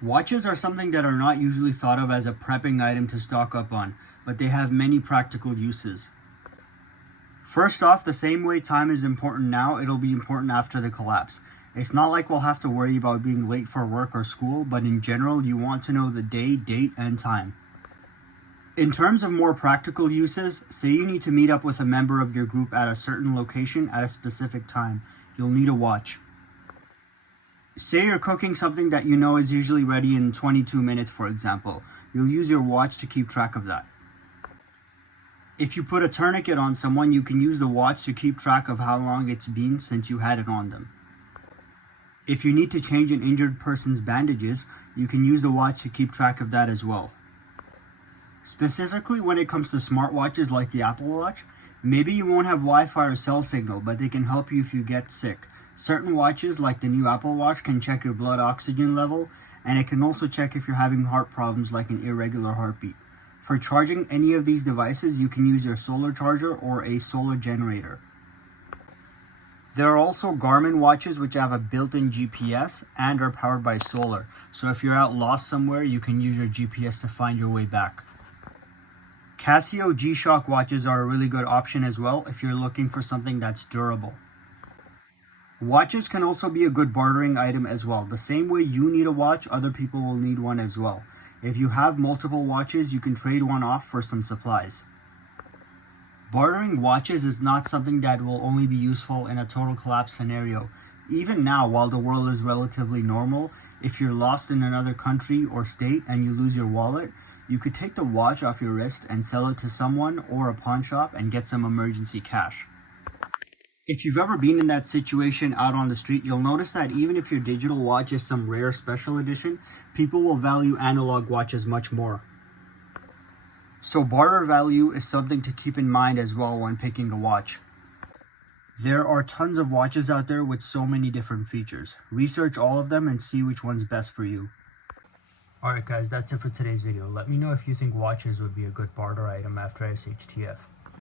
Watches are something that are not usually thought of as a prepping item to stock up on, but they have many practical uses. First off, the same way time is important now, it'll be important after the collapse. It's not like we'll have to worry about being late for work or school, but in general, you want to know the day, date, and time. In terms of more practical uses, say you need to meet up with a member of your group at a certain location at a specific time. You'll need a watch. Say you're cooking something that you know is usually ready in 22 minutes, for example. You'll use your watch to keep track of that. If you put a tourniquet on someone, you can use the watch to keep track of how long it's been since you had it on them. If you need to change an injured person's bandages, you can use the watch to keep track of that as well. Specifically when it comes to smartwatches like the Apple Watch, maybe you won't have Wi-Fi or cell signal, but they can help you if you get sick. Certain watches, like the new Apple Watch, can check your blood oxygen level, and it can also check if you're having heart problems like an irregular heartbeat. For charging any of these devices, you can use your solar charger or a solar generator. There are also Garmin watches which have a built-in GPS and are powered by solar, so if you're out lost somewhere, you can use your GPS to find your way back. Casio G-Shock watches are a really good option as well if you're looking for something that's durable. Watches can also be a good bartering item as well. The same way you need a watch, other people will need one as well. If you have multiple watches, you can trade one off for some supplies. Bartering watches is not something that will only be useful in a total collapse scenario. Even now, while the world is relatively normal, if you're lost in another country or state and you lose your wallet, you could take the watch off your wrist and sell it to someone or a pawn shop and get some emergency cash. If you've ever been in that situation out on the street, you'll notice that even if your digital watch is some rare special edition, people will value analog watches much more. So barter value is something to keep in mind as well when picking a watch. There are tons of watches out there with so many different features. Research all of them and see which one's best for you. Alright guys, that's it for today's video. Let me know if you think watches would be a good barter item after SHTF.